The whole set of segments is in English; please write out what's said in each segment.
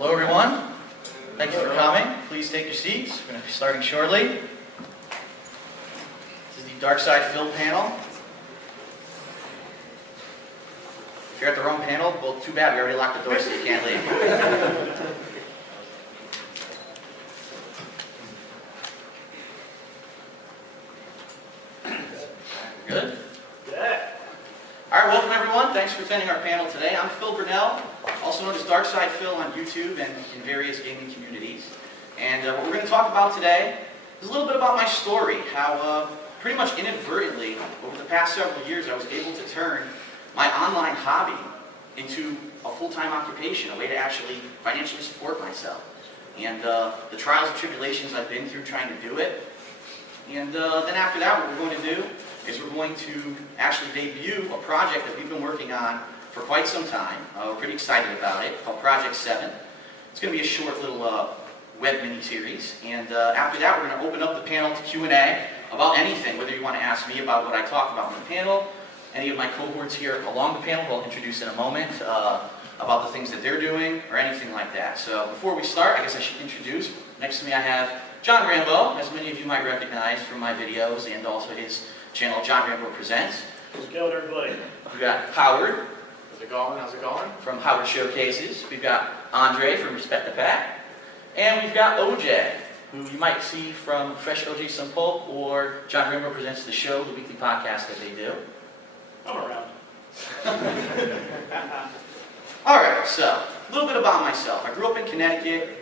Hello everyone, thank you for coming. Please take your seats. We're going to be starting shortly. This is the DarksydePhil Panel. If you're at the wrong panel, well, too bad, we already locked the door so you can't leave. Good? Yeah. Alright, welcome everyone. Thanks for attending our panel today. I'm Phil Brunell, also known as DarksydePhil on YouTube and in various gaming communities. And what we're going to talk about today is a little bit about my story, how pretty much inadvertently, over the past several years, I was able to turn my online hobby into a full-time occupation, a way to actually financially support myself. And the trials and tribulations I've been through trying to do it. And then after that, what we're going to do is we're going to actually debut a project that we've been working on for quite some time. We're pretty excited about it, called Project 7. It's going to be a short little web mini-series. And after that, we're going to open up the panel to Q&A about anything, whether you want to ask me about what I talk about in the panel, any of my cohorts here along the panel, we'll introduce in a moment, about the things that they're doing, or anything like that. So before we start, I guess I should introduce. Next to me I have John Rambo, as many of you might recognize from my videos and also his channel, John Rambo Presents. How's it going, everybody? We've got Howard. How's it going? How's it going? From Howard Showcases. We've got Andre from Respect the Pact. And we've got OJ, who you might see from Fresh OJ Some Pulp or John Rambo Presents the show, the weekly podcast that they do. I'm around. Alright, so, a little bit about myself. I grew up in Connecticut.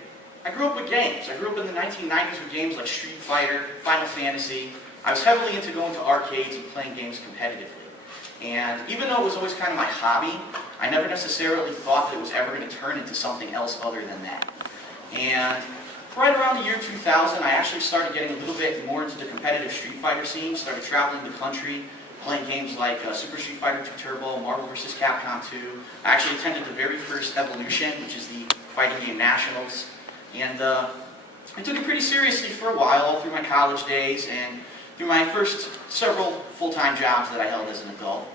I grew up with games. I grew up in the 1990s with games like Street Fighter, Final Fantasy. I was heavily into going to arcades and playing games competitively. And even though it was always kind of my hobby, I never necessarily thought that it was ever going to turn into something else other than that. And right around the year 2000, I actually started getting a little bit more into the competitive Street Fighter scene, started traveling the country, playing games like Super Street Fighter 2 Turbo, Marvel vs. Capcom 2. I actually attended the very first Evolution, which is the fighting game nationals. And I took it pretty seriously for a while, all through my college days and through my first several full-time jobs that I held as an adult.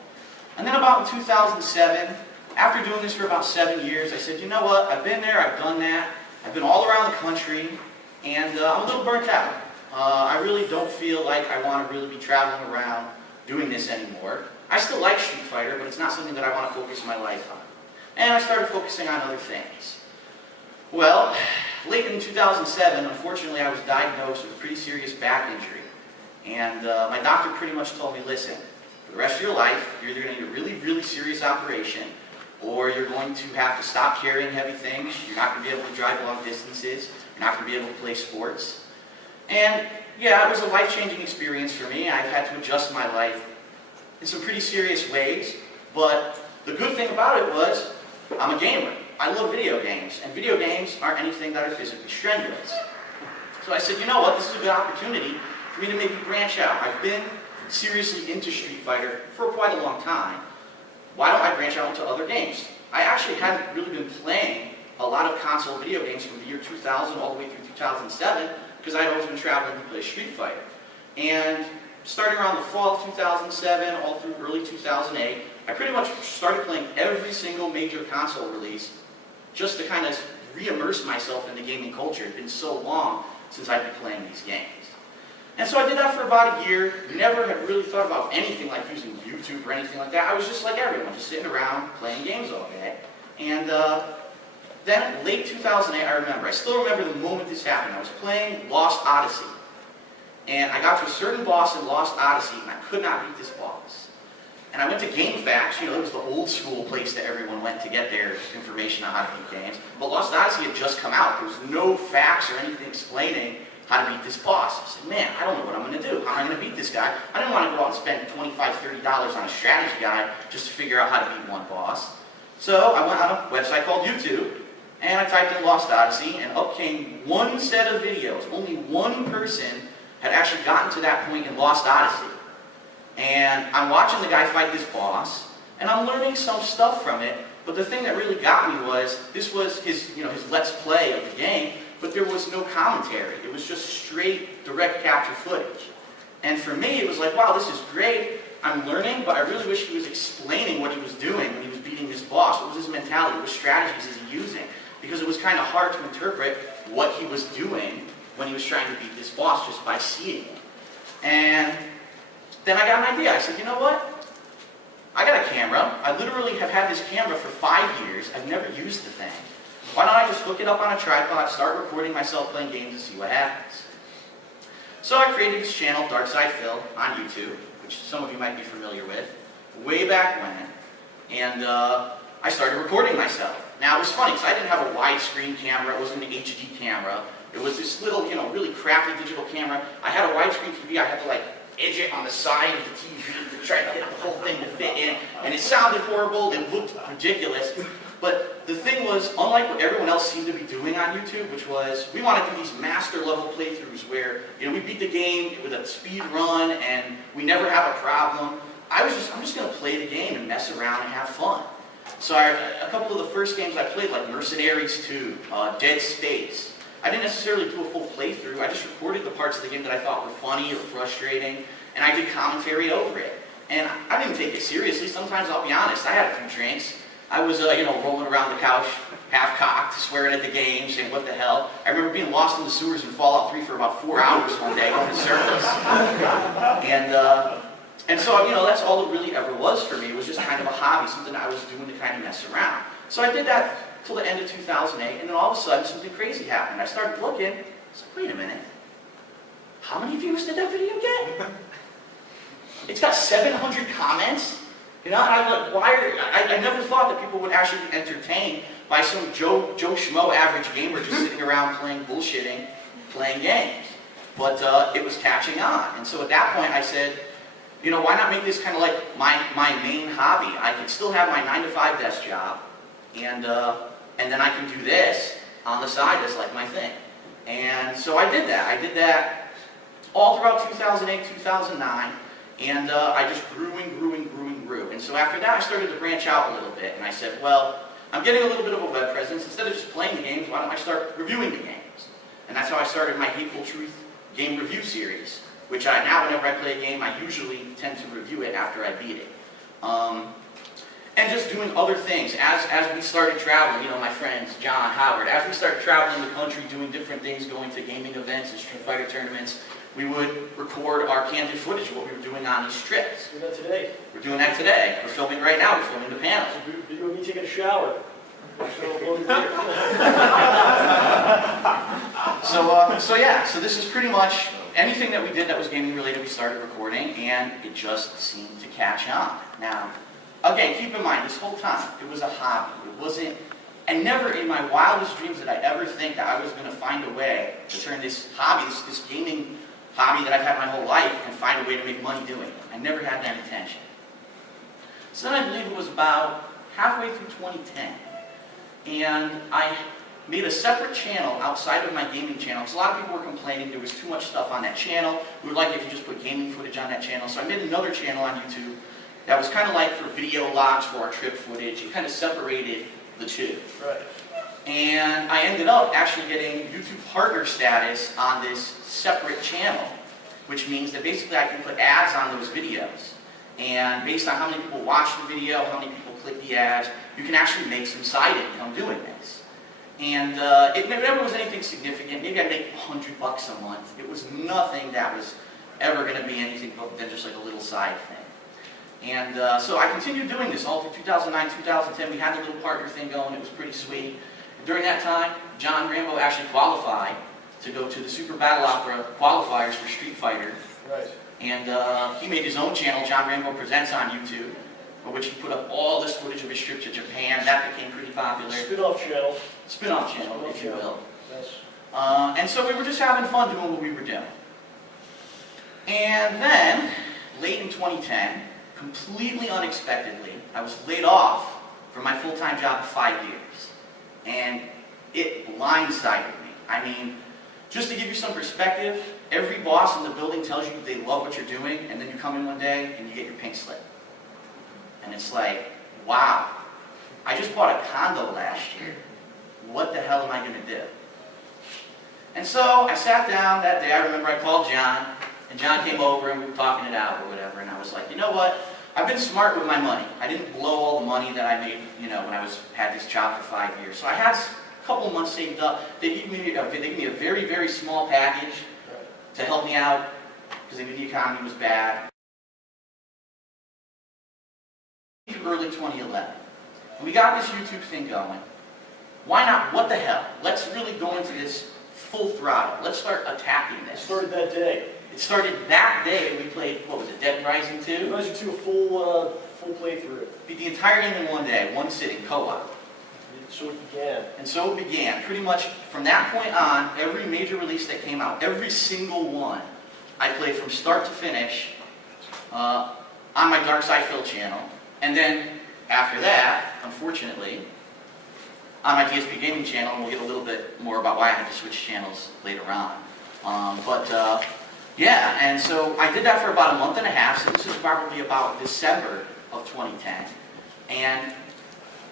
And then about in 2007, after doing this for about 7 years, I said, you know what, I've been there, I've done that, I've been all around the country, and I'm a little burnt out. I really don't feel like I want to really be traveling around doing this anymore. I still like Street Fighter, but it's not something that I want to focus my life on. And I started focusing on other things. Well, late in 2007, unfortunately, I was diagnosed with a pretty serious back injury. And my doctor pretty much told me, listen, for the rest of your life, you're either going to need a really, really serious operation, or you're going to have to stop carrying heavy things, you're not going to be able to drive long distances, you're not going to be able to play sports. And yeah, it was a life-changing experience for me. I've had to adjust my life in some pretty serious ways, but the good thing about it was, I'm a gamer. I love video games, and video games aren't anything that are physically strenuous. So I said, you know what, this is a good opportunity for me to maybe branch out. I've been seriously into Street Fighter for quite a long time. Why don't I branch out into other games? I actually hadn't really been playing a lot of console video games from the year 2000 all the way through 2007 because I'd always been traveling to play Street Fighter. And starting around the fall of 2007 all through early 2008, I pretty much started playing every single major console release just to kind of re-immerse myself in the gaming culture. It's been so long since I've been playing these games. And so I did that for about a year, never had really thought about anything like using YouTube or anything like that. I was just like everyone, just sitting around playing games all day. And then late 2008, I still remember the moment this happened. I was playing Lost Odyssey. And I got to a certain boss in Lost Odyssey, and I could not beat this boss. And I went to GameFAQs, it was the old school place that everyone went to get their information on how to beat games. But Lost Odyssey had just come out. There was no facts or anything explaining how to beat this boss. I said, man, I don't know what I'm going to do. How am I going to beat this guy? I didn't want to go out and spend $25, $30 on a strategy guide just to figure out how to beat one boss. So I went on a website called YouTube, and I typed in Lost Odyssey, and up came one set of videos. Only one person had actually gotten to that point in Lost Odyssey. And I'm watching the guy fight this boss, and I'm learning some stuff from it, but the thing that really got me was, this was his let's play of the game, but there was no commentary. It was just straight direct capture footage. And for me, it was like, wow, this is great. I'm learning, but I really wish he was explaining what he was doing when he was beating this boss. What was his mentality? What strategies is he using? because it was kind of hard to interpret what he was doing when he was trying to beat this boss just by seeing it. And then I got an idea. I said, you know what? I got a camera. I literally have had this camera for 5 years. I've never used the thing. Why don't I just hook it up on a tripod, start recording myself playing games and see what happens? So I created this channel, DarksydePhil, on YouTube, which some of you might be familiar with, way back when. And I started recording myself. Now it was funny, because I didn't have a widescreen camera. It wasn't an HD camera. It was this little, really crappy digital camera. I had a widescreen TV. I had to edge it on the side of the TV to try to get the whole thing to fit in. And it sounded horrible. It looked ridiculous. But the thing was, unlike what everyone else seemed to be doing on YouTube, which was, we want to do these master level playthroughs where, we beat the game with a speed run and we never have a problem. I'm just going to play the game and mess around and have fun. So a couple of the first games I played, like Mercenaries 2, Dead Space, I didn't necessarily do a full playthrough. I just recorded the parts of the game that I thought were funny or frustrating, and I did commentary over it. And I didn't take it seriously. Sometimes, I'll be honest, I had a few drinks. I was, rolling around the couch, half-cocked, swearing at the game, saying, what the hell. I remember being lost in the sewers in Fallout 3 for about 4 hours one day, going to circus. And so, that's all it really ever was for me. It was just kind of a hobby, something I was doing to kind of mess around. So I did that till the end of 2008, and then all of a sudden, something crazy happened. I started looking, I was like, wait a minute. How many views did that video get? It's got 700 comments. And I'm like, I never thought that people would actually be entertained by some Joe Schmo average gamer just sitting around playing bullshitting, playing games. But it was catching on. And so at that point I said, why not make this kind of like my main hobby? I can still have my 9-to-5 desk job, and then I can do this on the side as like my thing. And so I did that. I did that all throughout 2008, 2009. And I just grew and grew and grew and grew. And so after that, I started to branch out a little bit. And I said, well, I'm getting a little bit of a web presence. Instead of just playing the games, why don't I start reviewing the games? And that's how I started my Hateful Truth game review series, which now, whenever I play a game, I usually tend to review it after I beat it. And just doing other things. As we started traveling, my friends, John, Howard, as we started traveling the country, doing different things, going to gaming events and Street Fighter tournaments, we would record our candid footage of what we were doing on these trips. We're doing that today. We're doing that today. We're filming right now. We're filming the panel. Video of me taking a shower. So this is pretty much anything that we did that was gaming related, we started recording, and it just seemed to catch on. Now, again, keep in mind, this whole time, it was a hobby. It wasn't, and never in my wildest dreams did I ever think that I was going to find a way to turn this hobby, this gaming hobby that I've had my whole life, and find a way to make money doing it. I never had that intention. So then I believe it was about halfway through 2010, and I made a separate channel outside of my gaming channel, because a lot of people were complaining there was too much stuff on that channel. We would like it if you just put gaming footage on that channel. So I made another channel on YouTube that was kind of like for video logs for our trip footage. It kind of separated the two. Right. And I ended up actually getting YouTube partner status on this separate channel, which means that basically I can put ads on those videos. And based on how many people watch the video, how many people click the ads, you can actually make some side income doing this. And it never was anything significant. Maybe I make $100 a month. It was nothing that was ever going to be anything than just like a little side thing. And so I continued doing this all through 2009, 2010. We had the little partner thing going. It was pretty sweet. During that time, John Rambo actually qualified to go to the Super Battle Opera qualifiers for Street Fighter. Right. And he made his own channel, John Rambo Presents, on YouTube, in which he put up all this footage of his trip to Japan. That became pretty popular. Spin-off channel. Spin-off channel, if you will. Yes. And so we were just having fun doing what we were doing. And then, late in 2010, completely unexpectedly, I was laid off from my full-time job of 5 years. And it blindsided me. I mean, just to give you some perspective, every boss in the building tells you they love what you're doing, and then you come in one day and you get your pink slip. And it's like, wow, I just bought a condo last year. What the hell am I going to do? And so I sat down that day. I remember I called John, and John came over and we were talking it out or whatever, and I was like, you know what? I've been smart with my money. I didn't blow all the money that I made, when I had this job for 5 years. So I had a couple months saved up. They gave me a very, very small package to help me out because they knew the economy was bad. Early 2011. And we got this YouTube thing going. Why not? What the hell? Let's really go into this full throttle. Let's start attacking this. It started that day. It started that day. We played, what was it, Dead Rising 2? Dead Rising 2, a full playthrough. Beat the entire game in one day, one sitting, co-op. So it began. And so it began. Pretty much from that point on, every major release that came out, every single one, I played from start to finish on my DarksydePhil channel. And then after that, unfortunately, on my DSPGaming channel, and we'll get a little bit more about why I had to switch channels later on. Yeah, and so I did that for about a month and a half, so this is probably about December of 2010. And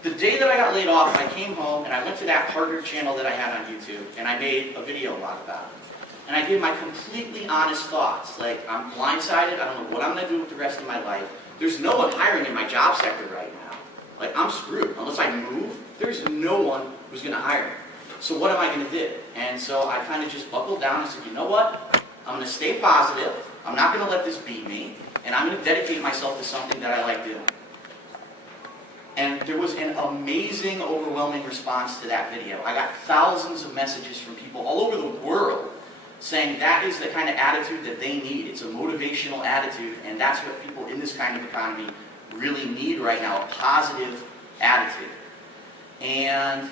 the day that I got laid off, I came home and I went to that partner channel that I had on YouTube, and I made a video log about it. And I gave my completely honest thoughts, like, I'm blindsided, I don't know what I'm going to do with the rest of my life. There's no one hiring in my job sector right now. Like, I'm screwed. Unless I move, there's no one who's going to hire me. So what am I going to do? And so I kind of just buckled down and said, you know what? I'm going to stay positive. I'm not going to let this beat me. And I'm going to dedicate myself to something that I like doing. And there was an amazing, overwhelming response to that video. I got thousands of messages from people all over the world saying that is the kind of attitude that they need. It's a motivational attitude, and that's what people in this kind of economy really need right now, a positive attitude. And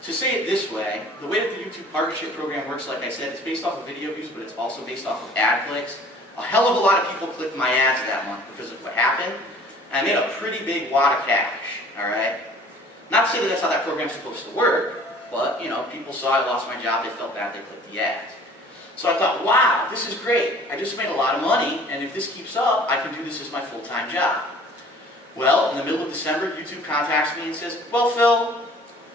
to say it this way, the way that the YouTube partnership program works, like I said, it's based off of video views, but it's also based off of ad clicks. A hell of a lot of people clicked my ads that month because of what happened. And I made a pretty big wad of cash, all right? Not to say that that's how that program's supposed to work, but, you know, people saw I lost my job, they felt bad, they clicked the ads. So I thought, wow, this is great. I just made a lot of money, and if this keeps up, I can do this as my full-time job. Well, in the middle of December, YouTube contacts me and says, well, Phil,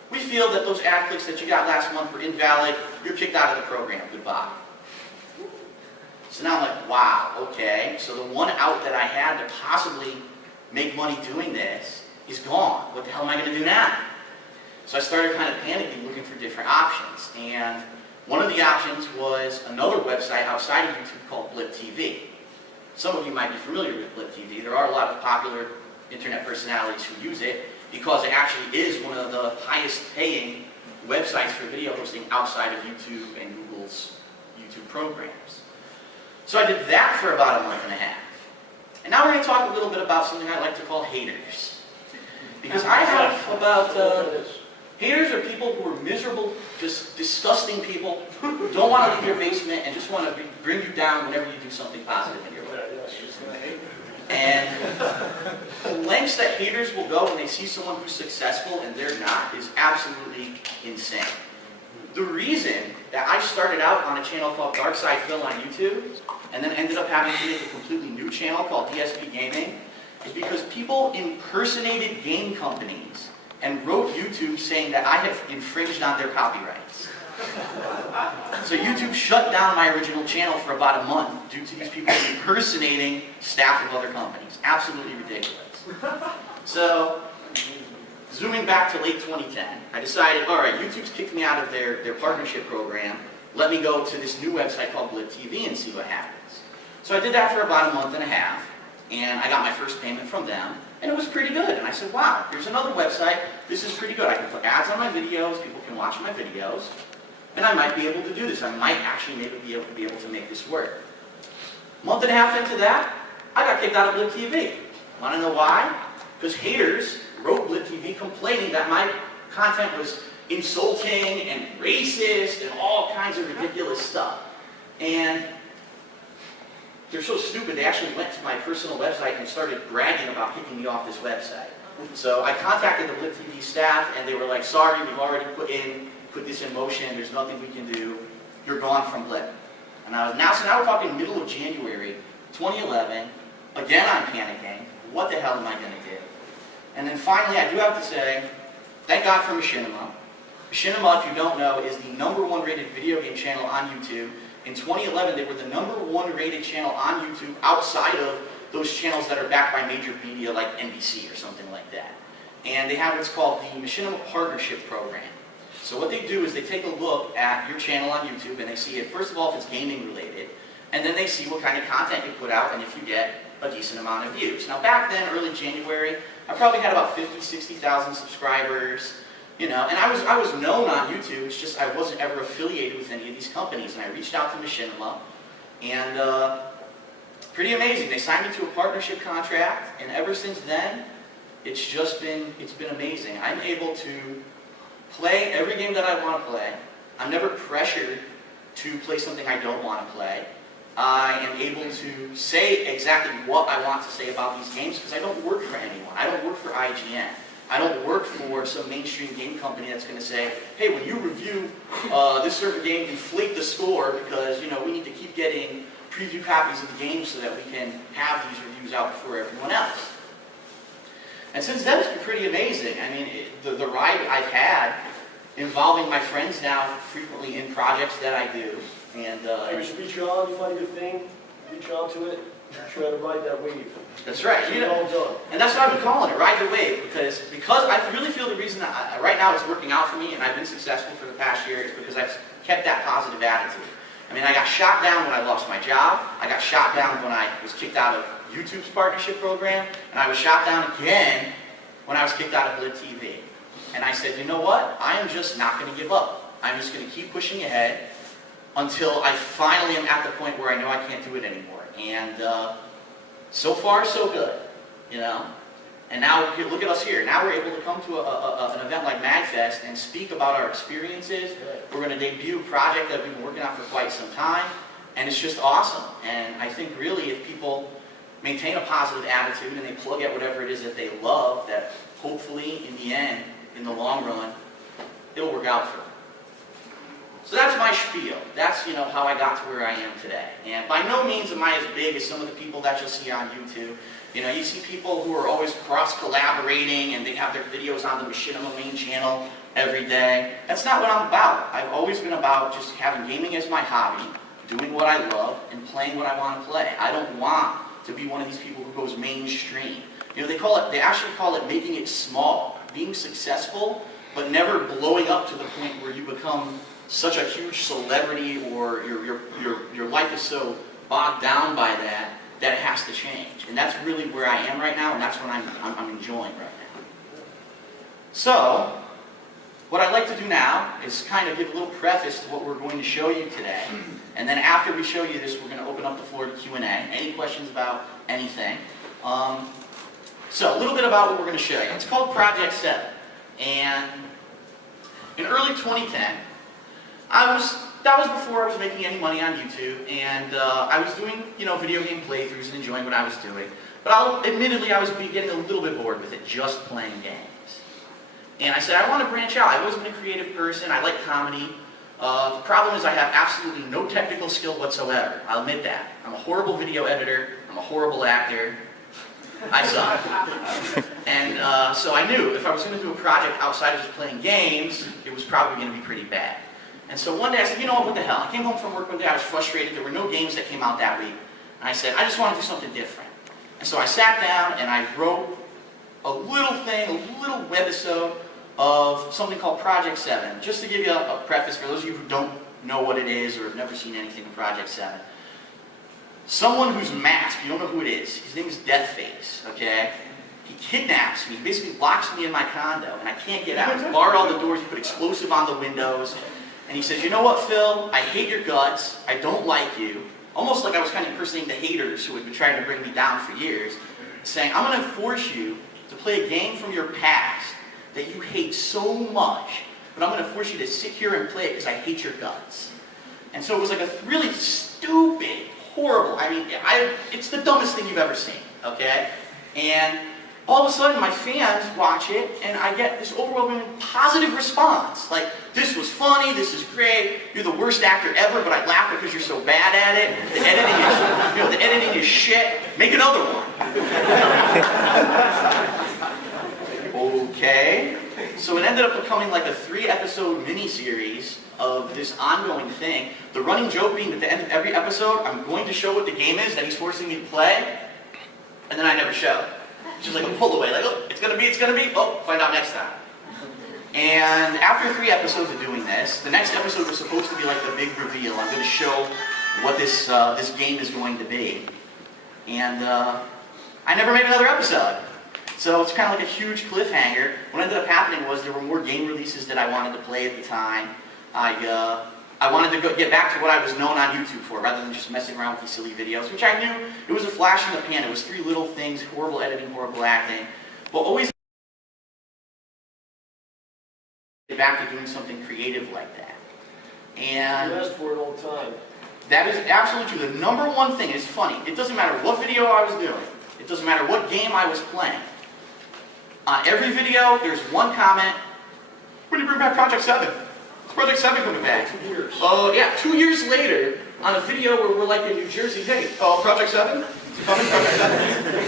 we feel that those ad clicks that you got last month were invalid. You're kicked out of the program. Goodbye. So now I'm like, wow, okay. So the one out that I had to possibly make money doing this is gone. What the hell am I going to do now? So I started kind of panicking, looking for different options. And one of the options was another website outside of YouTube called Blip TV. Some of you might be familiar with Blip TV. There are a lot of popular internet personalities who use it because it actually is one of the highest paying websites for video hosting outside of YouTube and Google's YouTube programs. So I did that for about a month and a half. And now we're going to talk a little bit about something I like to call haters. Because I have about... haters are people who are miserable, just disgusting people who don't want to leave your basement and just want to bring you down whenever you do something positive in your life. And the lengths that haters will go when they see someone who's successful and they're not is absolutely insane. The reason that I started out on a channel called DarksydePhil on YouTube and then ended up having to make a completely new channel called DSPGaming is because people impersonated game companies and wrote YouTube saying that I had infringed on their copyrights. So YouTube shut down my original channel for about a month due to these people impersonating staff of other companies. Absolutely ridiculous. So, zooming back to late 2010, I decided, all right, YouTube's kicked me out of their partnership program. Let me go to this new website called Blip TV and see what happens. So I did that for about a month and a half, and I got my first payment from them. And it was pretty good. And I said, wow, here's another website. This is pretty good. I can put ads on my videos. People can watch my videos. And I might be able to do this. I might actually maybe be able to make this work. A month and a half into that, I got kicked out of Blip TV. Want to know why? Because haters wrote Blip TV complaining that my content was insulting and racist and all kinds of ridiculous stuff. And they're so stupid, they actually went to my personal website and started bragging about kicking me off this website. So I contacted the Blip TV staff, and they were like, sorry, we've already put this in motion, there's nothing we can do, you're gone from Blip. And so now we're talking middle of January 2011, again I'm panicking, what the hell am I going to do? And then finally, I do have to say, thank God for Machinima. Machinima, if you don't know, is the #1 rated video game channel on YouTube. In 2011, they were the #1 rated channel on YouTube outside of those channels that are backed by major media like NBC or something like that. and they have what's called the Machinima Partnership Program. So what they do is they take a look at your channel on YouTube and they see it, first of all, if it's gaming related, and then they see what kind of content you put out and if you get a decent amount of views. Now back then, early January, I probably had about 50, 60,000 subscribers, you know, and I was known on YouTube. It's just I wasn't ever affiliated with any of these companies, and I reached out to Machinima, and pretty amazing. They signed me to a partnership contract, and ever since then, it's been amazing. I'm able to play every game that I want to play. I'm never pressured to play something I don't want to play. I am able to say exactly what I want to say about these games because I don't work for anyone. I don't work for IGN. I don't work for some mainstream game company that's going to say, hey, when you review this certain game, inflate the score because, you know, we need to keep getting preview copies of the game so that we can have these reviews out before everyone else. And since then, it's been pretty amazing. I mean, the ride I've had involving my friends now frequently in projects that I do. And You should reach on, you find a good thing, reach on to it, try to ride that wave. That's right. Get it all done. And that's what I've been calling it, ride the wave, because I really feel the reason that right now it's working out for me and I've been successful for the past year is because I've kept that positive attitude. I mean, I got shot down when I lost my job. I got shot down when I was kicked out of YouTube's partnership program, and I was shot down again when I was kicked out of Lit TV. And I said, you know what? I am just not going to give up. I'm just going to keep pushing ahead until I finally am at the point where I know I can't do it anymore. And so far, so good, you know. And now, look at us here. Now we're able to come to an event like MAGFest and speak about our experiences. We're going to debut a project that we've been working on for quite some time, and it's just awesome. And I think really if people maintain a positive attitude and they plug at whatever it is that they love, that hopefully in the end, in the long run, it'll work out for them. So that's my spiel. That's, you know, how I got to where I am today. And by no means am I as big as some of the people that you'll see on YouTube. You know, you see people who are always cross-collaborating and they have their videos on the Machinima main channel every day. That's not what I'm about. I've always been about just having gaming as my hobby, doing what I love, and playing what I want to play. I don't want to be one of these people who goes mainstream. You know, they actually call it making it small, being successful, but never blowing up to the point where you become such a huge celebrity or your life is so bogged down by that it has to change. And that's really where I am right now, and that's what I'm enjoying right now. So, what I'd like to do now is kind of give a little preface to what we're going to show you today. And then after we show you this, we're going to open up the floor to Q&A. Any questions about anything? So, a little bit about what we're going to show you. It's called Project 7. And in early 2010, that was before I was making any money on YouTube, and I was doing, you know, video game playthroughs and enjoying what I was doing. But admittedly, I was getting a little bit bored with it, just playing games. And I said, I want to branch out. I wasn't a creative person. I like comedy. The problem is I have absolutely no technical skill whatsoever. I'll admit that. I'm a horrible video editor. I'm a horrible actor. I suck. And so I knew if I was going to do a project outside of just playing games, it was probably going to be pretty bad. And so one day I said, you know what the hell? I came home from work one day, I was frustrated, there were no games that came out that week. And I said, I just want to do something different. And so I sat down and I wrote a little webisode of something called Project 7. Just to give you a preface for those of you who don't know what it is or have never seen anything of Project 7. Someone who's masked, you don't know who it is, his name is Deathface, okay? He kidnaps me, he basically locks me in my condo and I can't get out. He's barred all the doors, he put explosive on the windows. And he says, you know what, Phil? I hate your guts. I don't like you. Almost like I was kind of impersonating the haters who had been trying to bring me down for years. Saying, I'm going to force you to play a game from your past that you hate so much, but I'm going to force you to sit here and play it because I hate your guts. And so it was like a really stupid, horrible, I mean, it's the dumbest thing you've ever seen, okay? And all of a sudden, my fans watch it, and I get this overwhelming positive response. Like, this was funny, this is great, you're the worst actor ever, but I laugh because you're so bad at it. The editing is shit. Make another one. Okay. So it ended up becoming like a 3-episode miniseries of this ongoing thing. The running joke being at the end of every episode, I'm going to show what the game is that he's forcing me to play, and then I never show it. just like a pull away, like, oh, it's gonna be, oh, find out next time. And after 3 episodes of doing this, the next episode was supposed to be like the big reveal. I'm going to show what this game is going to be. And I never made another episode. So it's kind of like a huge cliffhanger. What ended up happening was there were more game releases that I wanted to play at the time. I wanted to get back to what I was known on YouTube for, rather than just messing around with these silly videos, which I knew it was a flash in the pan. It was 3 little things, horrible editing, horrible acting, but always get back to doing something creative like that. And you asked for it all the time. that is absolutely true. The number one thing is funny. It doesn't matter what video I was doing. It doesn't matter what game I was playing. On every video, there's one comment. When do you bring back Project 7? Is Project 7 coming back? 2 years. Oh, yeah. 2 years later, on a video where we're like in New Jersey, hey, Project 7? Is it coming? Project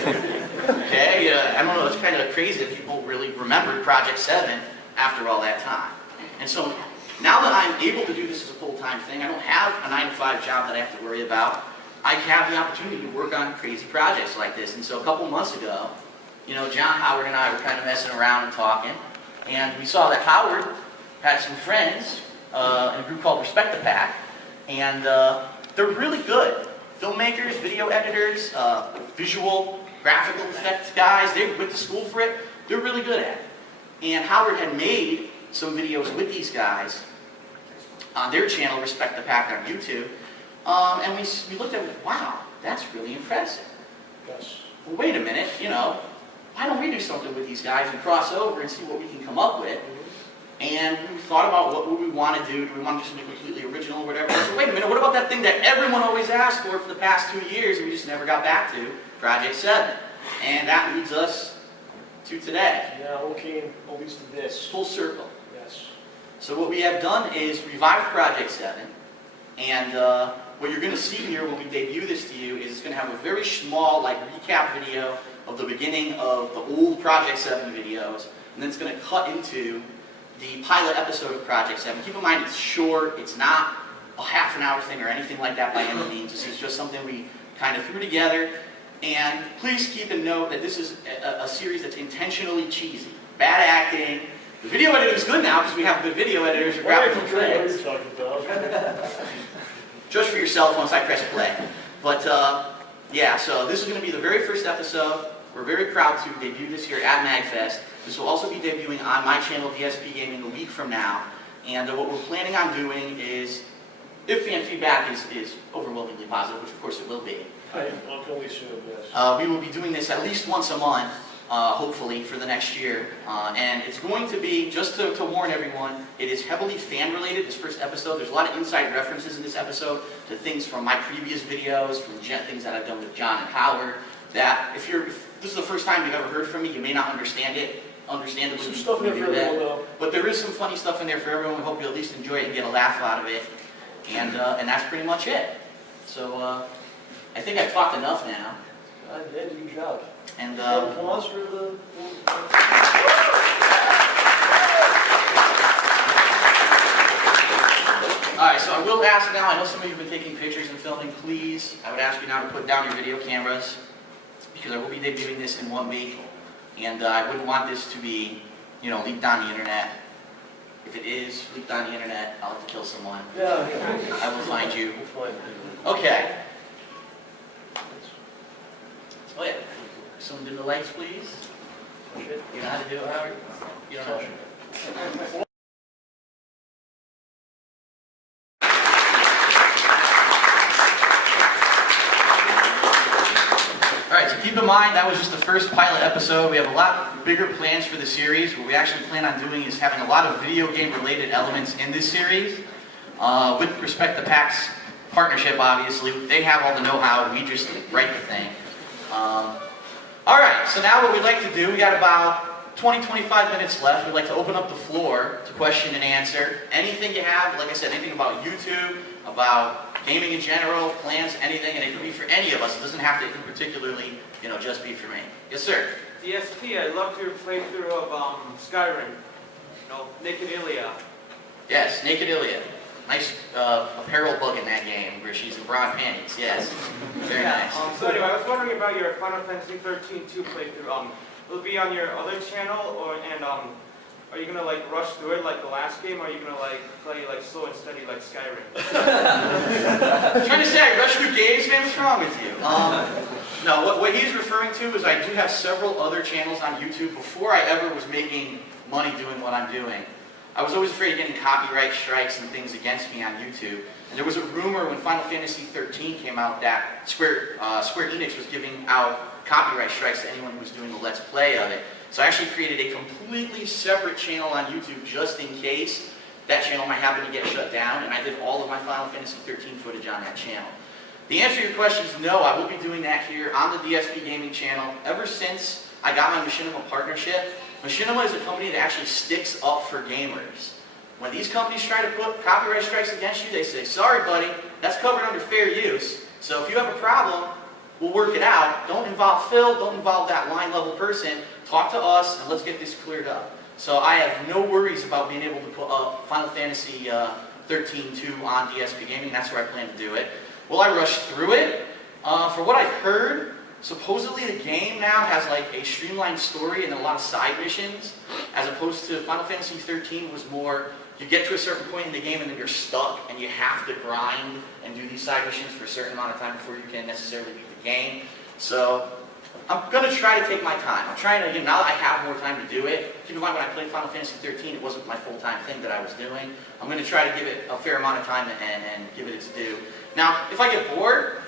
7? Okay, I don't know. It's kind of crazy that people really remembered Project 7 after all that time. And so now that I'm able to do this as a full-time thing, I don't have a 9-to-5 job that I have to worry about. I have the opportunity to work on crazy projects like this. And so a couple months ago, you know, John, Howard, and I were kind of messing around and talking, and we saw that Howard had some friends in a group called Respect the Pact, and they're really good. Filmmakers, video editors, visual, graphical effects guys, they went to school for it. They're really good at it. And Howard had made some videos with these guys on their channel, Respect the Pact on YouTube, and we looked at it, wow, that's really impressive. Yes. Well, wait a minute, you know, why don't we do something with these guys and cross over and see what we can come up with? And we thought about what would we want to do. Do we want to do something completely original or whatever? So wait a minute, what about that thing that everyone always asked for the past 2 years and we just never got back to, Project 7? And that leads us to today. Yeah, okay, always to this. Full circle. Yes. So what we have done is revived Project 7, and what you're going to see here when we debut this to you is it's going to have a very small like recap video of the beginning of the old Project 7 videos, and then it's going to cut into the pilot episode of Project 7. Keep in mind it's short, it's not a half-an-hour thing or anything like that by any means. This is just something we kind of threw together, and please keep in note that this is a series that's intentionally cheesy. Bad acting. The video editing is good now because we have good video editors or graphical effects. Just for yourself once I press play. But yeah, so this is going to be the very first episode. We're very proud to debut this here at MAGFest. This will also be debuting on my channel, DSPGaming, a week from now. And what we're planning on doing is, if fan feedback is overwhelmingly positive, which of course it will be, I can only assume, yes. we will be doing this at least once a month, hopefully, for the next year. And it's going to be, just to warn everyone, it is heavily fan-related, this first episode. There's a lot of inside references in this episode to things from my previous videos, from things that I've done with John and Howard, that if this is the first time you've ever heard from me, you may not understand it. Understandably, Some stuff in there for everyone, though. But there is some funny stuff in there for everyone. We hope you at least enjoy it and get a laugh out of it. And that's pretty much it. So I think I've talked enough now. Yeah, did a good job. And applause for the... Alright, so I will ask now, I know some of you have been taking pictures and filming, please, I would ask you now to put down your video cameras, because I will be debuting this in 1 week, and I wouldn't want this to be, you know, leaked on the internet. If it is leaked on the internet, I'll have to kill someone. Yeah. I will find you. We'll find you. Okay. Oh yeah. Someone do the lights, please. You know how to do it, Howard? You don't know. Alright, so keep in mind that was just the first pilot episode. We have a lot bigger plans for the series. What we actually plan on doing is having a lot of video game related elements in this series. With respect to Pact's partnership, obviously, they have all the know-how, we just write the thing. Alright, so now what we'd like to do, we got about 20-25 minutes left. We'd like to open up the floor to question and answer. Anything you have, like I said, anything about YouTube, about gaming in general, plans, anything, and it could be for any of us. It doesn't have to particularly, you know, just be for me. Yes, sir? DSP, I loved your playthrough of Skyrim. You know, Naked Ilya. Yes, Naked Ilya. Nice apparel bug in that game where she's in brown panties. Yes, very nice. So anyway, I was wondering about your Final Fantasy 13 2 playthrough. Will it be on your other channel, are you gonna like rush through it like the last game, or are you gonna like play like slow and steady like Skyrim? Trying to say I rush through games, man? What's wrong with you? No, what he's referring to is I do have several other channels on YouTube. Before I ever was making money doing what I'm doing, I was always afraid of getting copyright strikes and things against me on YouTube. And there was a rumor when Final Fantasy 13 came out that Square Enix was giving out copyright strikes to anyone who was doing a Let's Play of it. So I actually created a completely separate channel on YouTube just in case that channel might happen to get shut down, and I did all of my Final Fantasy 13 footage on that channel. The answer to your question is no, I will be doing that here on the DSPGaming channel. Ever since I got my Machinima partnership, Machinima is a company that actually sticks up for gamers. When these companies try to put copyright strikes against you, they say, sorry buddy, that's covered under fair use, so if you have a problem, we'll work it out. Don't involve Phil, don't involve that line level person, talk to us and let's get this cleared up. So I have no worries about being able to put up Final Fantasy 13-2 on DSPGaming. That's where I plan to do it. Will I rush through it? For what I've heard, supposedly the game now has like a streamlined story and a lot of side missions, as opposed to Final Fantasy 13 was more, you get to a certain point in the game and then you're stuck and you have to grind and do these side missions for a certain amount of time before you can necessarily beat the game. So I'm going to try to take my time. I'm trying to, now that I have more time to do it, keep in mind when I played Final Fantasy 13, it wasn't my full-time thing that I was doing. I'm going to try to give it a fair amount of time and give it its due. Now, if I get bored,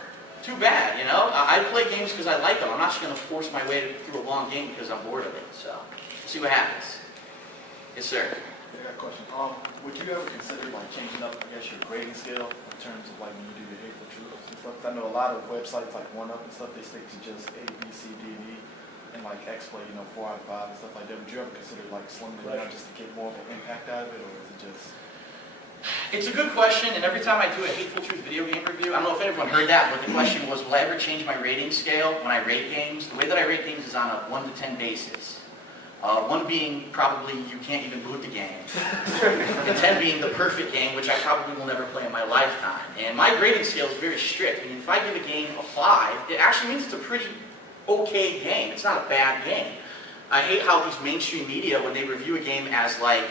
too bad, I play games because I like them. I'm not just going to force my way through a long game because I'm bored of it. So, we'll see what happens. Yes, sir. I got a question. Would you ever consider like changing up, I guess, your grading scale in terms of like when you do your hateful truths and stuff? 'Cause I know a lot of websites like 1UP and stuff, they stick to just A, B, C, D, and E, and like X-Play, 4 out of 5 and stuff like that. Would you ever consider like slimming it down just to get more of an impact out of it, or is it just? It's a good question, and every time I do a Hateful Truth video game review, I don't know if anyone heard that, but the question was, will I ever change my rating scale when I rate games? The way that I rate games is on a 1 to 10 basis. 1 being probably you can't even boot the game, and 10 being the perfect game, which I probably will never play in my lifetime. And my grading scale is very strict. I mean, if I give a game a 5, it actually means it's a pretty okay game. It's not a bad game. I hate how these mainstream media, when they review a game as like,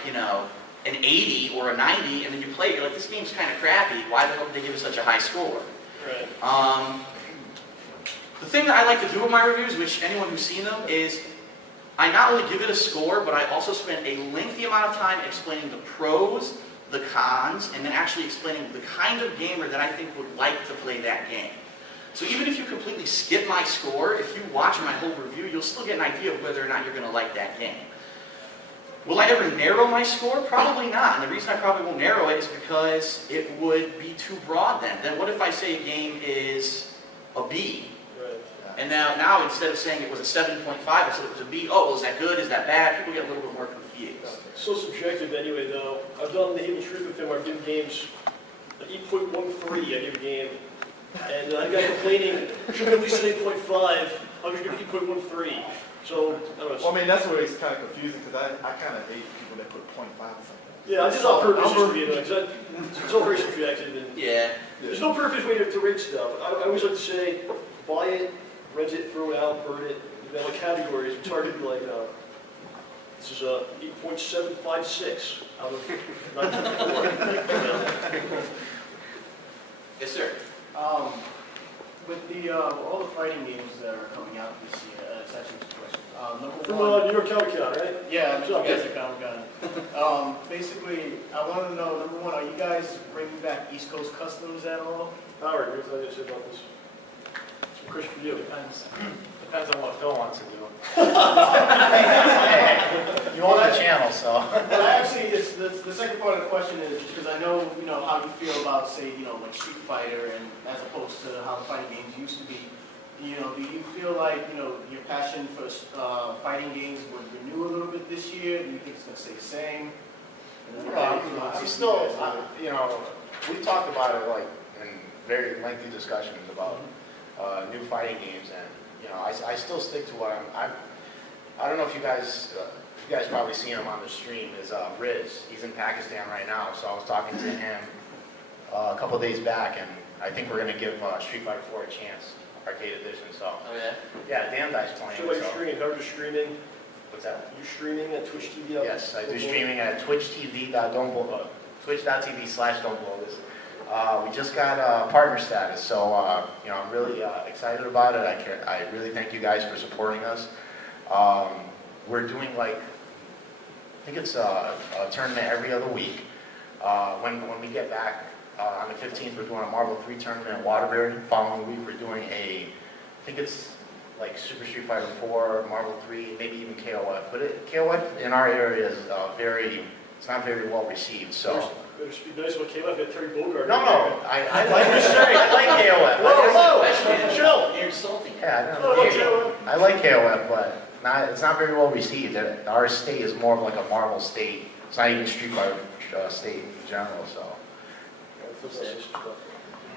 an 80 or a 90, and then you play it, you're like, this game's kind of crappy. Why the hell did they give it such a high score? Right. The thing that I like to do with my reviews, which anyone who's seen them, is I not only give it a score, but I also spend a lengthy amount of time explaining the pros, the cons, and then actually explaining the kind of gamer that I think would like to play that game. So even if you completely skip my score, if you watch my whole review, you'll still get an idea of whether or not you're going to like that game. Will I ever narrow my score? Probably not. And the reason I probably won't narrow it is because it would be too broad then. Then what if I say a game is a B? And now instead of saying it was a 7.5, I said it was a B. Oh, well, is that good? Is that bad? People get a little bit more confused. So subjective anyway, though. I've done the Hidden Truth thing where I give games an 8.13, I give a game. And I got complaining, should be at least an 8.5, I'm just going to 8.13. So, I don't know. Well, I mean, that's where it's kind of confusing because I kind of hate people that put 0.5 or something. Yeah, I did on purpose just to be annoying, because it's all very subjective. And Yeah. there's no perfect way to rate stuff. I always like to say, buy it, rent it, throw it out, burn it. You know, like categories, it's hard to be like, this is a 8.756 out of 9.4. Yes, sir. With the all the fighting games that are coming out this year, it's actually two questions. Number From one, New York Comic Con, right? yeah, What's up, you guys are Comic-Con. Basically, I want to know, number one, are you guys bringing back East Coast Customs at all? Howard, what did I say about this? It's a question for you. Depends on what Phil wants to do. You own the channel, so. Well, actually, the second part of the question is because I know, how you feel about, say, like Street Fighter, and as opposed to how the fighting games used to be. Do you feel like, your passion for fighting games would renew a little bit this year? Do you think it's going to stay the same? I'm still, we talked about it like in very lengthy discussions about new fighting games, and I still stick to what I don't know if you guys probably seen him on the stream. Is Riz? He's in Pakistan right now, so I was talking to him a couple days back, and I think we're gonna give Street Fighter 4 a chance, arcade edition. So Oh yeah? yeah, Dan Dice playing. So like So. streaming, how are you streaming? What's that? You streaming at Twitch TV? Yes, I do streaming at twitch.tv/don'tblow this. We just got partner status, so you know, I'm really excited about it. I really thank you guys for supporting us. We're doing like, I think it's a tournament every other week. When we get back on the 15th, we're doing a Marvel 3 tournament in Waterbury. Following week, we're doing I think it's like Super Street Fighter 4, Marvel 3, maybe even KOF. But KOF in our area is it's not very well received. So. Better speak nice about KOF, you got Terry Bogard. No, right I like KOF. Whoa, chill. You're insulting him. Yeah, I like KOF, but it's not very well received. Our state is more of like a Marvel state. It's not even Street Fighter state in general. So.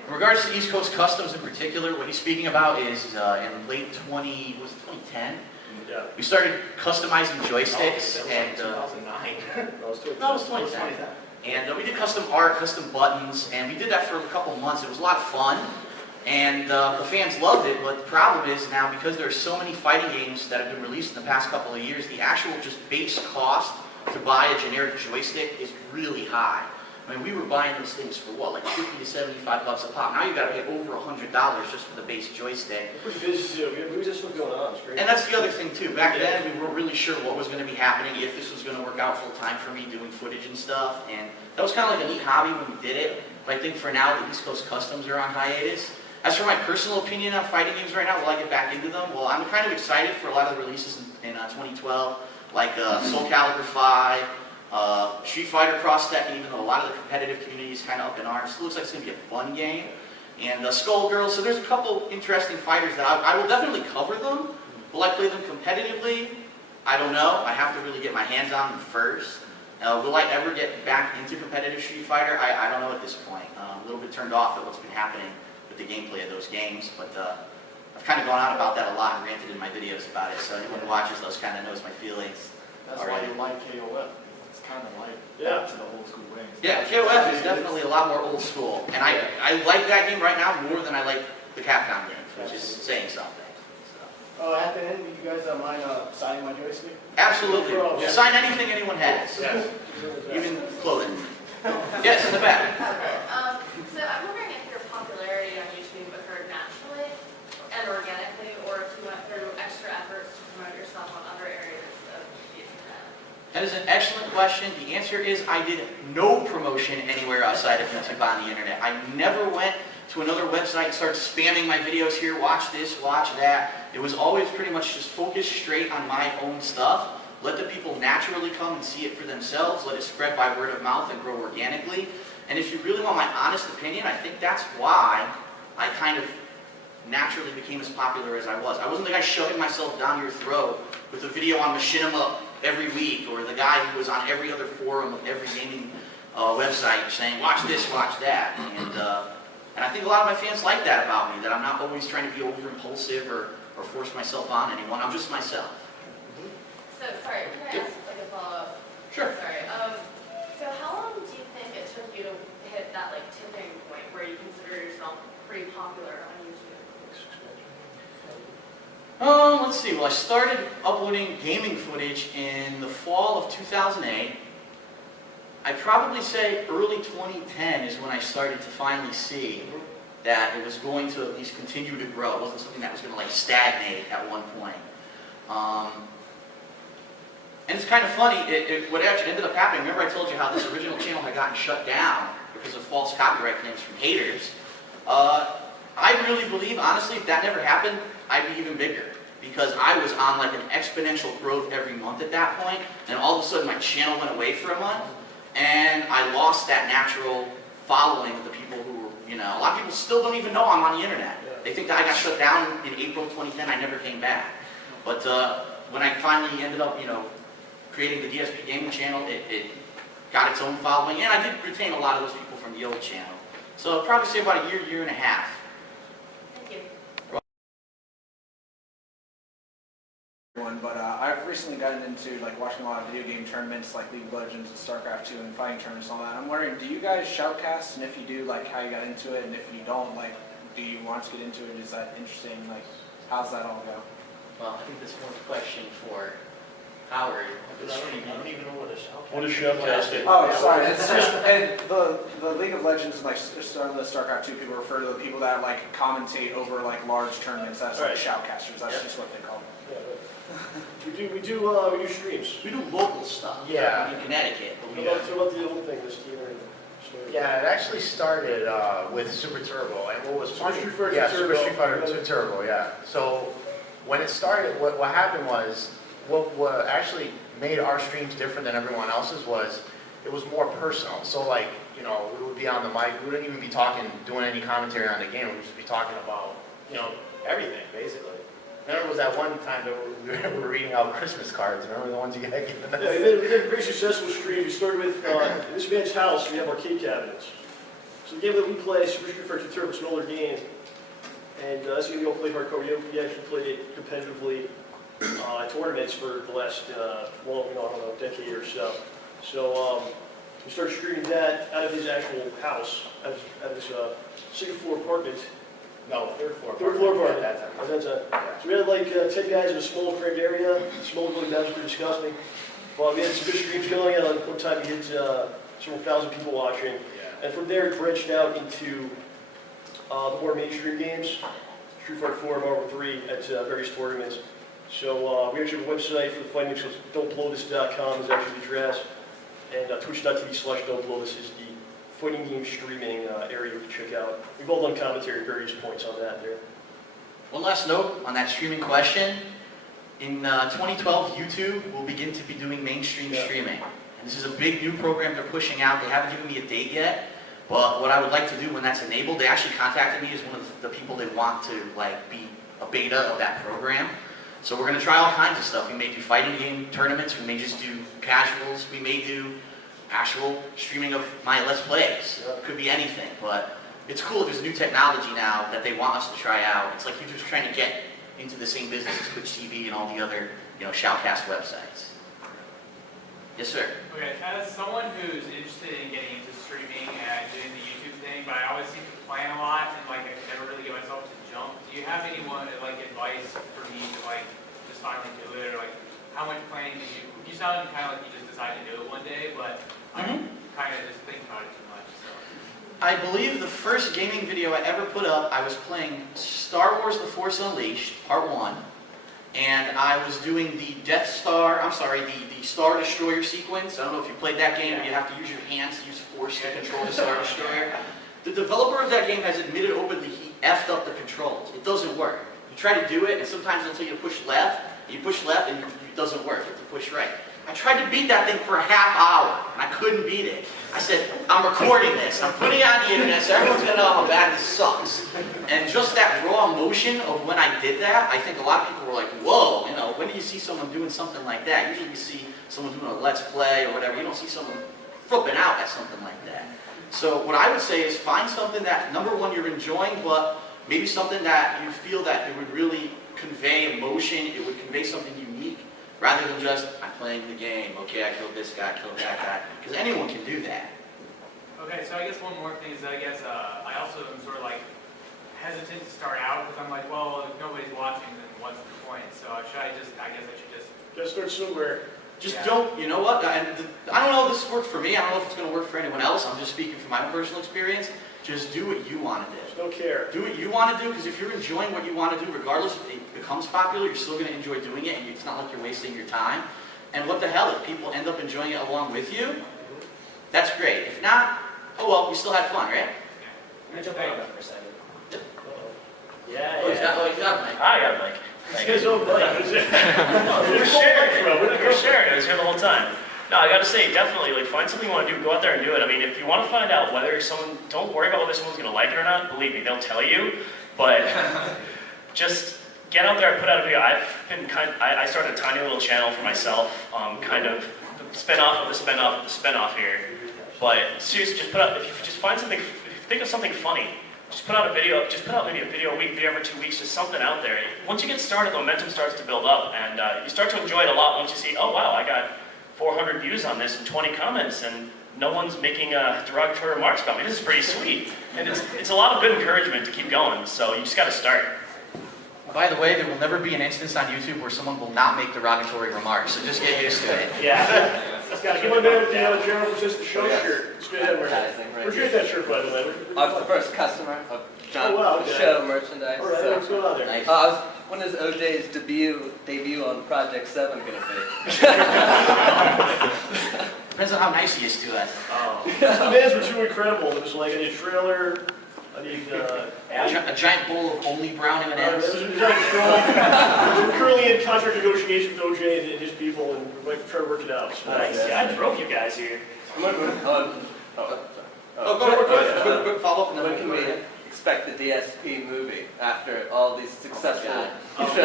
In regards to East Coast Customs in particular, what he's speaking about is in late 2010, Yeah. we started customizing joysticks, and 2009. No, it's no, it was 2010. And we did custom art, custom buttons, and we did that for a couple months. It was a lot of fun, and the fans loved it. But the problem is now, because there are so many fighting games that have been released in the past couple of years, the actual just base cost to buy a generic joystick is really high. I mean, we were buying those things for what, like $50 to $75 a pop. Now you got to pay over $100 just for the base joystick. We're pretty busy too. We have stuff going on. It's great. And that's the other thing too. Back then, we weren't really sure what was going to be happening, if this was going to work out full time for me doing footage and stuff. And that was kind of like a neat hobby when we did it. But I think for now, the East Coast Customs are on hiatus. As for my personal opinion on fighting games right now, will I get back into them? Well, I'm kind of excited for a lot of the releases in 2012, like Soul Calibur 5. Street Fighter Cross Tekken, even though a lot of the competitive community is kind of up in arms, still looks like it's going to be a fun game. And Skullgirls, so there's a couple interesting fighters that I will definitely cover them. Will I play them competitively? I don't know. I have to really get my hands on them first. Will I ever get back into competitive Street Fighter? I don't know at this point. A little bit turned off at what's been happening with the gameplay of those games, but I've kind of gone on about that a lot and ranted in my videos about it, so anyone who watches those kind of knows my feelings. That's why you like KOF. It's kind of like back to the old school ways. Yeah, KOF is definitely a lot more old school, and I like that game right now more than I like the Capcom games, which is saying something. Oh, at the end, would you guys mind signing my joystick? Absolutely. We'll sign anything anyone has, Yes. even clothing. Yes, in the back. So I'm wondering if your popularity on YouTube occurred naturally and organically, or if you went through extra efforts to promote yourself on other areas of the internet. That is an excellent question. The answer is I did no promotion anywhere outside of YouTube on the internet. I never went to another website and started spamming my videos here, watch this, watch that. It was always pretty much just focused straight on my own stuff. Let the people naturally come and see it for themselves. Let it spread by word of mouth and grow organically. And if you really want my honest opinion, I think that's why I kind of naturally became as popular as I was. I wasn't the guy shoving myself down your throat with a video on Machinima every week, or the guy who was on every other forum of every gaming website saying, watch this, watch that. And I think a lot of my fans like that about me, that I'm not always trying to be over impulsive or force myself on anyone. I'm just myself. So, sorry, can I ask like a follow-up? Sure. Sorry. So how long do you think it took you to hit that like tipping point where you consider yourself pretty popular on YouTube? Let's see. Well, I started uploading gaming footage in the fall of 2008. I'd probably say early 2010 is when I started to finally see that it was going to at least continue to grow. It wasn't something that was going to like stagnate at one point. And it's kind of funny, what actually ended up happening, remember I told you how this original channel had gotten shut down because of false copyright claims from haters. I really believe, honestly, if that never happened, I'd be even bigger. Because I was on like an exponential growth every month at that point, and all of a sudden my channel went away for a month, and I lost that natural following of the people who were, you know, a lot of people still don't even know I'm on the internet. They think that I got shut down in April 2010, I never came back. But when I finally ended up, you know, creating the DSPGaming channel, it got its own following, and I did retain a lot of those people from the old channel. So I'd probably say about a year, year and a half. Thank you. But I've recently gotten into like watching a lot of video game tournaments like League of Legends and StarCraft 2 and fighting tournaments and all that. I'm wondering, do you guys shoutcast? And if you do, like how you got into it, and if you don't, like do you want to get into it? Is that interesting? Like how's that all go? Well, I think this one's a question for Howard. I don't even know what is shoutcasting. Oh, sorry. It's just and the League of Legends and like the StarCraft 2 people refer to the people that like commentate over like large tournaments as like shoutcasters. That's just what they call them. We do streams. We do local stuff. Yeah. In Connecticut. But we, What about the old thing, this team? Yeah, it actually started with Super Turbo, and what was Super funny, Street Fighter yeah, 2 Super Turbo. Street Fighter 2 Turbo, yeah. So when it started, what happened was, what actually made our streams different than everyone else's was, it was more personal. So like, you know, we would be on the mic, we wouldn't even be talking, doing any commentary on the game, we would just be talking about, you know, everything, basically. Remember, it was that one time that we were reading out Christmas cards. Remember the ones you got given us? Yeah, we did a very successful stream. We started with, in this man's house, we have arcade cabinets. So the game that we play, Super Street Fighter 2 Turbo, it's an older game. And as you know, we don't play hardcore. We actually played it competitively at tournaments for the last, well, I don't know, decade or so. So we started streaming that out of his actual house, out of his second floor apartment. No, third floor. Third floor apartment. At that time. So we had like 10 guys in a small cramped area. Small building, that was pretty disgusting. But we had some good streams going, and one time we hit several thousand people watching. Yeah. And from there it branched out into the more mainstream games, Street Fighter 4, Marvel 3 at various tournaments. So we actually have a website for the fighting games, don'tblowthis.com is actually the address. And twitch.tv/don'tblowthis is the fighting game streaming area you can check out. We've all done commentary at various points on that there. one last note on that streaming question. In 2012, YouTube will begin to be doing mainstream streaming. And this is a big new program they're pushing out. They haven't given me a date yet. But what I would like to do when that's enabled, they actually contacted me as one of the people they want to like be a beta of that program. So we're going to try all kinds of stuff. We may do fighting game tournaments. We may just do casuals. We may do actual streaming of my Let's Plays. It could be anything, but it's cool. There's new technology now that they want us to try out. It's like you're just trying to get into the same business as Twitch TV and all the other, shoutcast websites. Yes, sir. Okay, as someone who's interested in getting into streaming and doing the YouTube thing, but I always seem to plan a lot and I never really get myself to jump. Do you have anyone advice for me to just finally do it, or how much planning did you? You sound kind of like you just decided to do it one day, but I'm kind of just thinking about it too much. So. I believe the first gaming video I ever put up, I was playing Star Wars: The Force Unleashed, Part 1, and I was doing the the Star Destroyer sequence. I don't know if you played that game, but you have to use your hands to use force to control the Star Destroyer. The developer of that game has admitted openly he effed up the controls. It doesn't work. You try to do it, and sometimes they'll tell you to push left, and you push left, and it doesn't work. You have to push right. I tried to beat that thing for a half hour, and I couldn't beat it. I said, I'm recording this, I'm putting it on the internet, so everyone's going to know how bad this sucks. And just that raw emotion of when I did that, I think a lot of people were like, whoa, when do you see someone doing something like that? Usually you see someone doing a Let's Play or whatever. You don't see someone flipping out at something like that. So what I would say is find something that, number one, you're enjoying, but maybe something that you feel that it would really convey emotion, it would convey something unique, rather than just, I'm playing the game, okay, I killed this guy, I killed that guy, because anyone can do that. Okay, so I guess one more thing is that I also am sort of hesitant to start out, because I'm like, well, if nobody's watching, then what's the point? So I should just Gotta start somewhere. Just don't, you know what, I don't know if this worked for me, I don't know if it's going to work for anyone else, I'm just speaking from my personal experience. Just do what you want to do. Just don't care. Do what you want to do, because if you're enjoying what you want to do, regardless if it becomes popular, you're still going to enjoy doing it, and it's not like you're wasting your time. And what the hell, if people end up enjoying it along with you, that's great. If not, oh well, we still had fun, right? I'm going to jump on that for a second. Oh, he's got a mic. I got a mic. His own mic. We're sharing. We're sharing. I was here the whole time. No, I got to say, definitely, find something you want to do. Go out there and do it. I mean, if you want to find out whether don't worry about whether someone's going to like it or not. Believe me, they'll tell you. But just get out there and put out a video. I started a tiny little channel for myself, kind of the spin-off of the spin-off of the spin-off here. But seriously, just put out. If you just find something, if you think of something funny. just put out a video, just put out maybe a video a week, video every 2 weeks, just something out there. Once you get started, the momentum starts to build up, and you start to enjoy it a lot once you see, oh wow, I got 400 views on this and 20 comments, and no one's making derogatory remarks about me. This is pretty sweet. And it's a lot of good encouragement to keep going, so you just got to start. By the way, there will never be an instance on YouTube where someone will not make derogatory remarks, so just get used to it. Yeah. That's got to come on down with the General Resist Show shirt. Let's go ahead and wear it. Where'd you get that shirt, by the way? I was the first customer of John okay. Show merchandise. All right, what's going on there? Nice. When is OJ's debut on Project 7 going to be? Depends on how nice he is to us. The demands were too incredible. It was like, I need a trailer, I need, A giant bowl of only brown M&Ms. We're currently in contract negotiations with OJ and his people, and we're like trying to work it out. So. Nice. Yeah, I drove you guys here. I'm not good. Go ahead. Quick follow-up and then When we can can we go. expect the DSP movie after all these successful shows?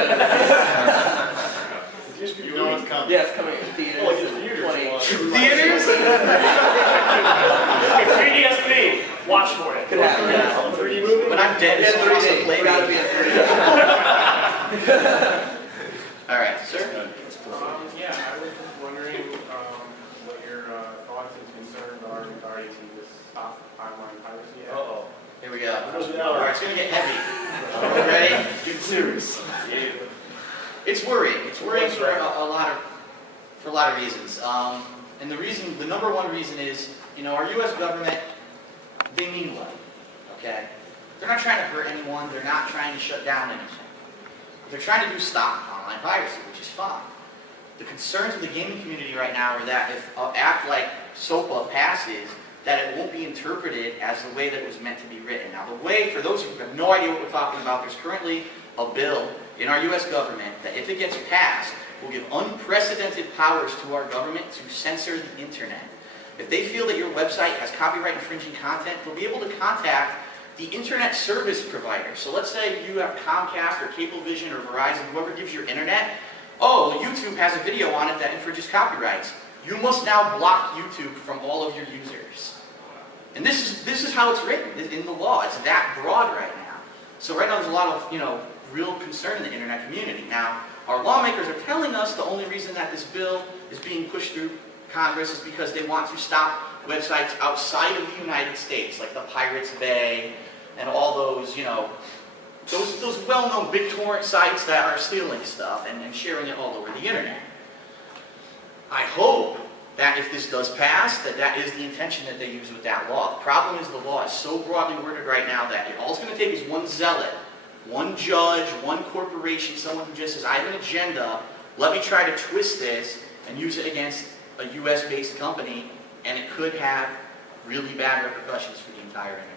You know it's coming. Yeah, it's coming in theaters Oh, it's in theaters. 20... Theaters? 3DSP, watch for it. Could happen. 3D movie? When I'm dead, Yeah, someone wants to 3D. play Gotta be me. in 3D. All right, sir. Yeah, I was just wondering what your thoughts and concerns are regarding to this stop online piracy act. Uh-oh. Here we go. Goes an All hour. right, it's going to get heavy. You ready? Get serious. It's worrying. It's worrying for a lot of reasons. And the number one reason is, our U.S. government, they mean well, okay? They're not trying to hurt anyone. They're not trying to shut down anything. What they're trying to do is stop online piracy, which is fine. The concerns of the gaming community right now are that if an act like SOPA passes, that it won't be interpreted as the way that it was meant to be written. Now, for those who have no idea what we're talking about, there's currently a bill in our U.S. government that, if it gets passed, will give unprecedented powers to our government to censor the internet. If they feel that your website has copyright infringing content, they'll be able to contact the internet service provider. So let's say you have Comcast or Cablevision or Verizon, whoever gives your internet. Oh, well, YouTube has a video on it that infringes copyrights. You must now block YouTube from all of your users. And this is how it's written in the law. It's that broad right now. So right now there's a lot of, real concern in the internet community. Now, our lawmakers are telling us the only reason that this bill is being pushed through Congress is because they want to stop websites outside of the United States, like the Pirates Bay and all those, those well-known BitTorrent sites that are stealing stuff and sharing it all over the internet. I hope that if this does pass, that is the intention that they use with that law. The problem is the law is so broadly worded right now that all it's going to take is one zealot, one judge, one corporation, someone who just says, I have an agenda, let me try to twist this and use it against a US-based company, and it could have really bad repercussions for the entire internet.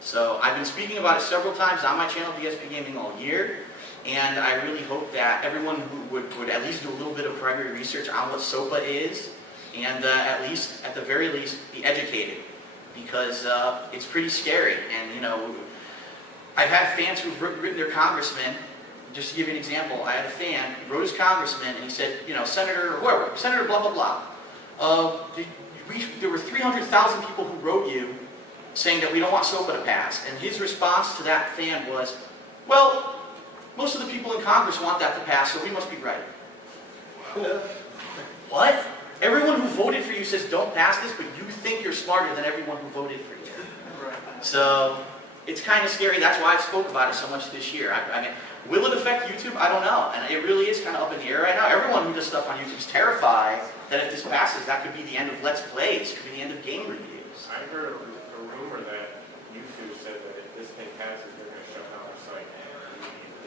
So I've been speaking about it several times on my channel, DSPGaming, all year, and I really hope that everyone who would at least do a little bit of primary research on what SOPA is, and at the very least, be educated, because it's pretty scary. And I've had fans who've written their congressman. Just to give you an example, I had a fan, he wrote his congressman, and he said, Senator, or whoever, Senator blah, blah, blah. There were 300,000 people who wrote you saying that we don't want SOPA to pass. And his response to that fan was, well, most of the people in Congress want that to pass, so we must be right. What? Everyone who voted for you says don't pass this, but you think you're smarter than everyone who voted for you. So it's kind of scary. That's why I spoke about it so much this year. I mean, will it affect YouTube? I don't know. And it really is kind of up in the air right now. Everyone who does stuff on YouTube is terrified that if this passes, that could be the end of Let's Plays, could be the end of game reviews. I heard a rumor that YouTube said that if this thing passes, they're going to shut down our site.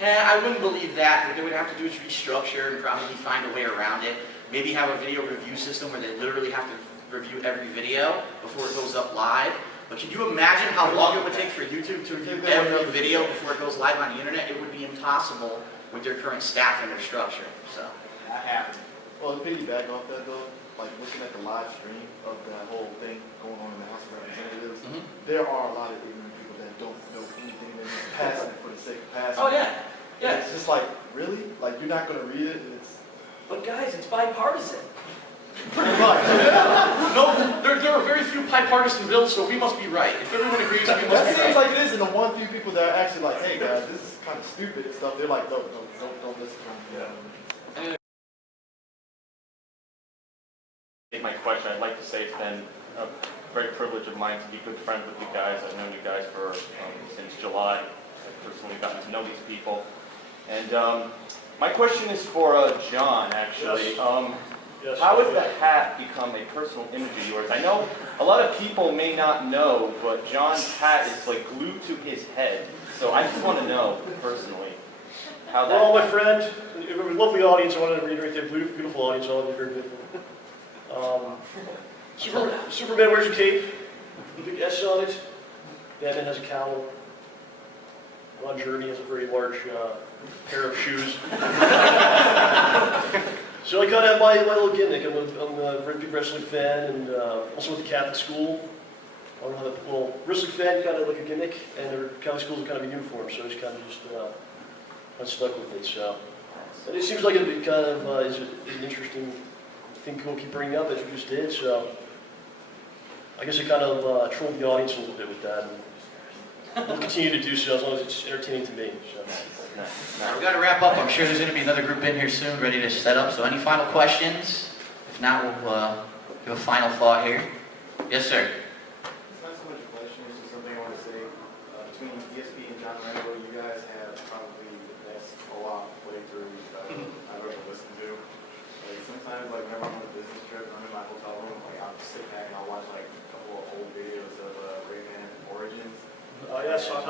I wouldn't believe that. What they would have to do is restructure and probably find a way around it. Maybe have a video review system where they literally have to review every video before it goes up live. But can you imagine how long it would take for YouTube to review every video before it goes live on the internet? It would be impossible with their current staff and their structure. So that happened. Well, to piggyback off that though, like looking at the live stream of that whole thing going on in the House of Representatives, there are a lot of ignorant people that don't know anything. They're just passing it for the sake of passing. Oh yeah, yeah. It's just like, really? Like you're not going to read it? And it's. But guys, it's bipartisan. Pretty much. No, there are very few bipartisan bills, so we must be right. If everyone agrees, we must That be seems right. like it is, and the one few people that are actually like, hey guys, this is kind of stupid and stuff, they're like, don't listen to them. Take my question. I'd like to say it's been a great privilege of mine to be good friends with you guys. I've known you guys for since July. I've personally gotten to know these people. And my question is for John, actually. Yes. How has the hat become a personal image of yours? I know a lot of people may not know, but John's hat is like glued to his head. So I just want to know personally how that. Well, my friend, a lovely audience. I wanted to reiterate that beautiful audience. All of you, very beautiful. Superman wears a cape, a big S on it. Batman has a cowl. Ron Jeremy has a very large pair of shoes. So I kind of have my little gimmick. I'm a very big wrestling fan, and also went to Catholic school. I don't have a little wrestling fan, kind of like a gimmick, and their Catholic schools are kind of a uniform, so it's kind of just stuck with me. So and it seems like it kind of is an interesting thing we'll keep bringing up as we just did. So I guess I kind of trolled the audience a little bit with that, and we'll continue to do so as long as it's entertaining to me. So. Now, we've got to wrap up. I'm sure there's going to be another group in here soon ready to set up. So any final questions? If not, we'll give a final thought here. Yes, sir. It's not so much a question, it's just something I want to say. Between DSP and John Rambo, you guys have probably the best co-op playthroughs I've ever listened to. Like sometimes, like whenever I'm on a business trip and I'm in my hotel room, like I'll just sit back and I'll watch like a couple of old videos of Rayman Origins. Oh yes, hot.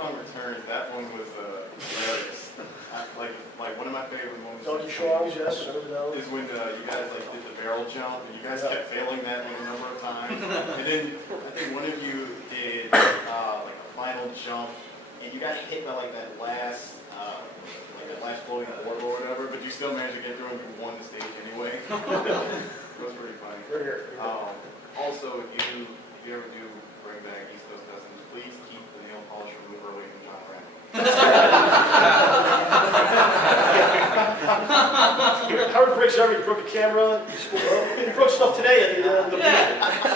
Kong Returns, that one was hilarious. Like one of my favorite moments. Donkey Kong, yes, is when you guys like did the barrel jump and you guys kept failing that one a number of times. And then I think one of you did like a final jump and you got hit by like that last floating board or whatever, but you still managed to get through and you won the stage anyway. It was pretty funny. Also, if you ever do bring back East Coast Customs, please keep the nail polish remover away from John Rambo. Howard breaks everything. He broke a camera. He broke stuff today at the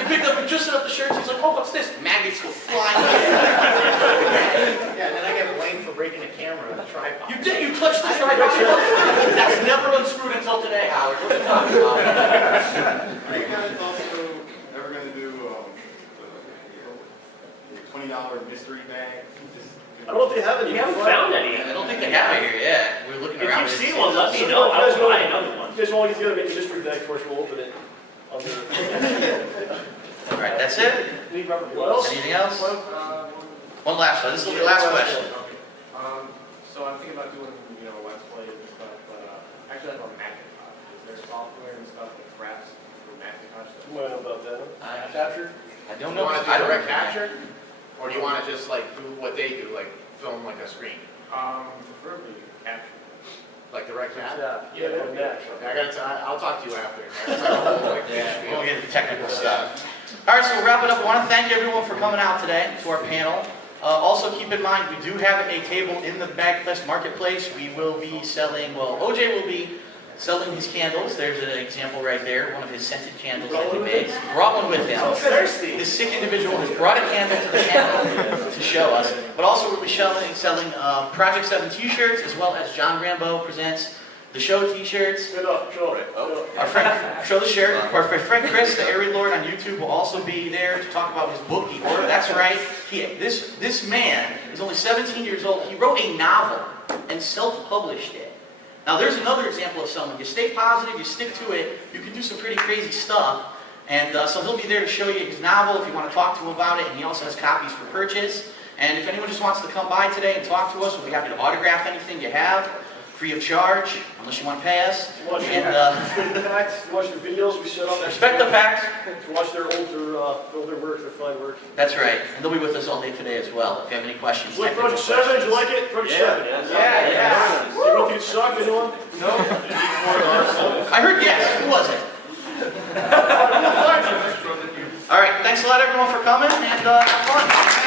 He picked up and just set up the shirts. He's like, oh, what's this? Maggots go flying. Yeah, and then I get blamed for breaking a camera and a tripod. You did. You touched the tripod. That's never unscrewed until today, Howard. What are you talking about? Are you guys also ever going to do $20 mystery bag? I don't know if they have any. We haven't found any. I don't think they have it here yet. We're looking around. If you've seen one, let me know. I will buy another one. If you guys want to get together, make a mystery bag for us, we'll open it. All right, that's it? What else? Anything else? One last one. This will be the last question. So I'm thinking about doing, Let's Play and stuff, but actually I have a Macintosh. Is there software and stuff that crafts for Macintosh? You might know about that. Capture? I don't You know. want to do direct capture? Or do you want to just like do what they do, like film like a screen? Preferably capture. Like direct capture? I'll talk to you after. We'll get into technical stuff. All right, so we'll wrap it up. I want to thank everyone for coming out today to our panel. Also, keep in mind, we do have a table in the MAGFest marketplace. We will be selling, OJ will be selling his candles. There's an example right there, one of his scented candles that he made. He brought one with him. This sick individual has brought a candle to the panel to show us. But also, we'll be selling Project 7 t-shirts, as well as John Rambo presents the show t-shirts. Our friend, show the shirt. Our friend Chris, the Airy Lord on YouTube, will also be there to talk about his book he wrote. That's right. This man is only 17 years old. He wrote a novel and self-published it. Now there's another example of someone. You stay positive, you stick to it, you can do some pretty crazy stuff. And so he'll be there to show you his novel if you want to talk to him about it. And he also has copies for purchase. And if anyone just wants to come by today and talk to us, we'll be happy to autograph anything you have. Free of charge, unless you want to pay us. Watch the Pact, watch their videos we set up. Respect the Pact. Watch their older work, their fine work. That's right. And they'll be with us all day today as well, if you have any questions. Like Project 7, did you like it? Project 7. Yeah. You don't think it sucked, anyone? No. I heard yes. Who was it? All right. Thanks a lot, everyone, for coming, and have fun.